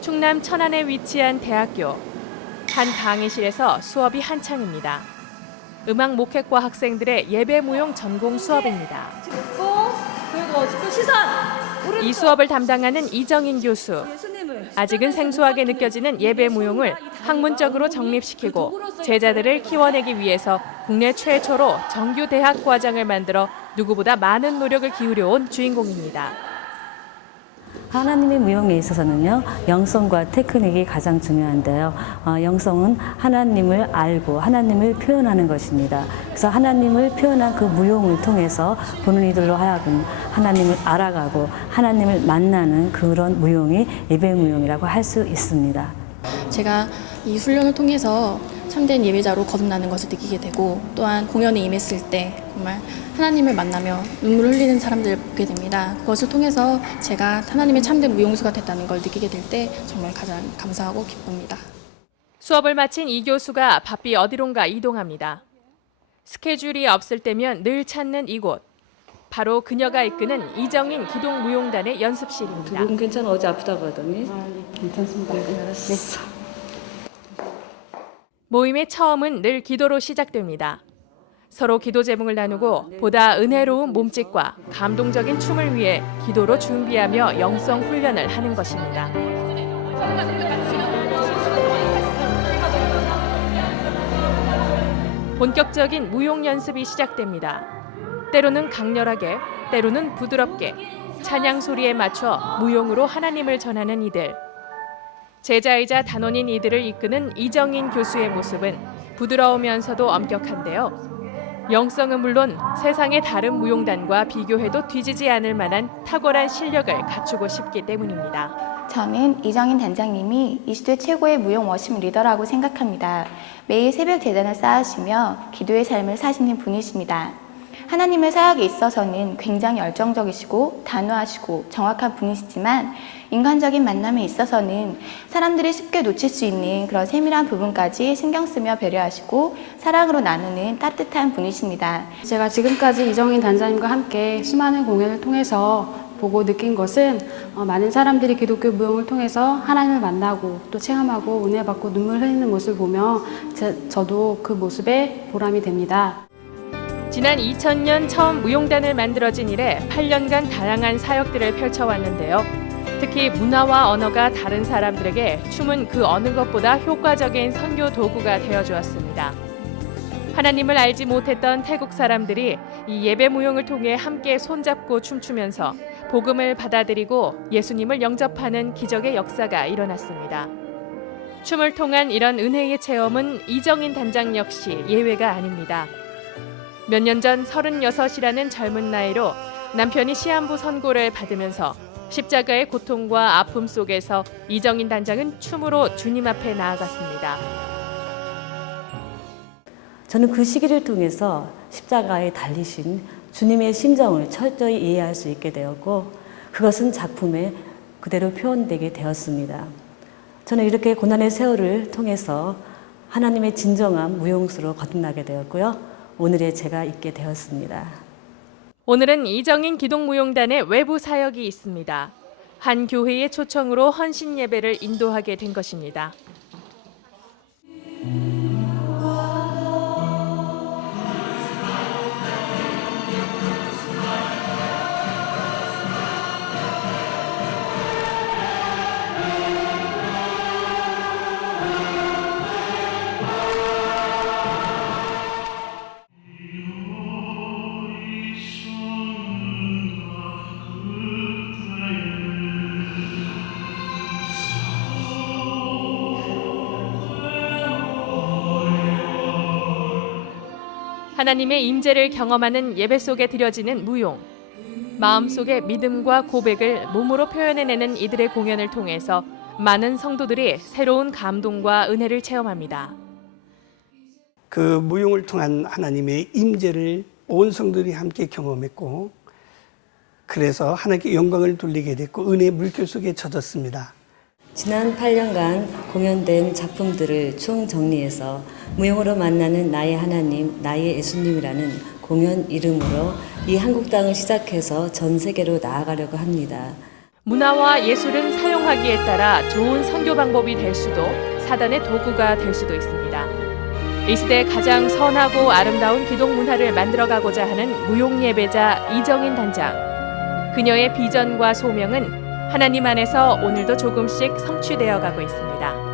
충남 천안에 위치한 대학교. 한 강의실에서 수업이 한창입니다. 음악 목회과 학생들의 예배 무용 전공 수업입니다. 고 그리고 또 시선. 오른쪽. 이 수업을 담당하는 이정인 교수. 예수님을 아직은 생소하게 느껴지는 예배 무용을 학문적으로 정립시키고 제자들을 키워내기 위해서 국내 최초로 정규 대학 과정을 만들어 누구보다 많은 노력을 기울여온 주인공입니다. 하나님의 무용에 있어서는요, 영성과 테크닉이 가장 중요한데요. 어, 영성은 하나님을 알고 하나님을 표현하는 것입니다. 그래서 하나님을 표현한 그 무용을 통해서 보는 이들로 하여금 하나님을 알아가고 하나님을 만나는 그런 무용이 예배 무용이라고 할 수 있습니다. 제가 이 훈련을 통해서 참된 예배자로 거듭나는 것을 느끼게 되고 또한 공연에 임했을 때 정말 하나님을 만나며 눈물을 흘리는 사람들을 보게 됩니다. 그것을 통해서 제가 하나님의 참된 무용수가 됐다는 걸 느끼게 될 때 정말 가장 감사하고 기쁩니다. 수업을 마친 이 교수가 바삐 어디론가 이동합니다. 스케줄이 없을 때면 늘 찾는 이곳. 바로 그녀가 이끄는 이정인 기동무용단의 연습실입니다. 분 괜찮아? 어제 아프다고 하더니. 모임의 처음은 늘 기도로 시작됩니다. 서로 기도 제목을 나누고 보다 은혜로운 몸짓과 감동적인 춤을 위해 기도로 준비하며 영성 훈련을 하는 것입니다. 본격적인 무용 연습이 시작됩니다. 때로는 강렬하게, 때로는 부드럽게 찬양 소리에 맞춰 무용으로 하나님을 전하는 이들. 제자이자 단원인 이들을 이끄는 이정인 교수의 모습은 부드러우면서도 엄격한데요. 영성은 물론 세상의 다른 무용단과 비교해도 뒤지지 않을 만한 탁월한 실력을 갖추고 싶기 때문입니다. 저는 이정인 단장님이 이 시대 최고의 무용 워십 리더라고 생각합니다. 매일 새벽 재단을 쌓으시며 기도의 삶을 사시는 분이십니다. 하나님의 사역에 있어서는 굉장히 열정적이시고 단호하시고 정확한 분이시지만 인간적인 만남에 있어서는 사람들이 쉽게 놓칠 수 있는 그런 세밀한 부분까지 신경 쓰며 배려하시고 사랑으로 나누는 따뜻한 분이십니다. 제가 지금까지 이정인 단장님과 함께 수많은 공연을 통해서 보고 느낀 것은 어, 많은 사람들이 기독교 무용을 통해서 하나님을 만나고 또 체험하고 은혜 받고 눈물 흘리는 모습을 보며 제- 저도 그 모습에 보람이 됩니다. 지난 2000년 처음 무용단을 만들어진 이래 8년간 다양한 사역들을 펼쳐왔는데요. 특히 문화와 언어가 다른 사람들에게 춤은 그 어느 것보다 효과적인 선교 도구가 되어 주었습니다. 하나님을 알지 못했던 태국 사람들이 이 예배 무용을 통해 함께 손잡고 춤추면서 복음을 받아들이고 예수님을 영접하는 기적의 역사가 일어났습니다. 춤을 통한 이런 은혜의 체험은 이정인 단장 역시 예외가 아닙니다. 몇 년 전 36이라는 젊은 나이로 남편이 시한부 선고를 받으면서 십자가의 고통과 아픔 속에서 이정인 단장은 춤으로 주님 앞에 나아갔습니다. 저는 그 시기를 통해서 십자가에 달리신 주님의 심정을 철저히 이해할 수 있게 되었고 그것은 작품에 그대로 표현되게 되었습니다. 저는 이렇게 고난의 세월을 통해서 하나님의 진정한 무용수로 거듭나게 되었고요. 오늘의 제가 있게 되었습니다. 오늘은 이정인 기동무용단의 외부 사역이 있습니다. 한 교회의 초청으로 헌신 예배를 인도하게 된 것입니다. 하나님의 임재를 경험하는 예배 속에 드려지는 무용. 마음속의 믿음과 고백을 몸으로 표현해내는 이들의 공연을 통해서 많은 성도들이 새로운 감동과 은혜를 체험합니다. 그 무용을 통한 하나님의 임재를 온 성들이 함께 경험했고 그래서 하나님께 영광을 돌리게 됐고 은혜의 물결 속에 젖었습니다. 지난 8년간 공연된 작품들을 총정리해서 무용으로 만나는 나의 하나님, 나의 예수님이라는 공연 이름으로 이 한국당을 시작해서 전 세계로 나아가려고 합니다. 문화와 예술은 사용하기에 따라 좋은 선교 방법이 될 수도 사단의 도구가 될 수도 있습니다. 이 시대 가장 선하고 아름다운 기독 문화를 만들어가고자 하는 무용 예배자 이정인 단장. 그녀의 비전과 소명은 하나님 안에서 오늘도 조금씩 성취되어 가고 있습니다.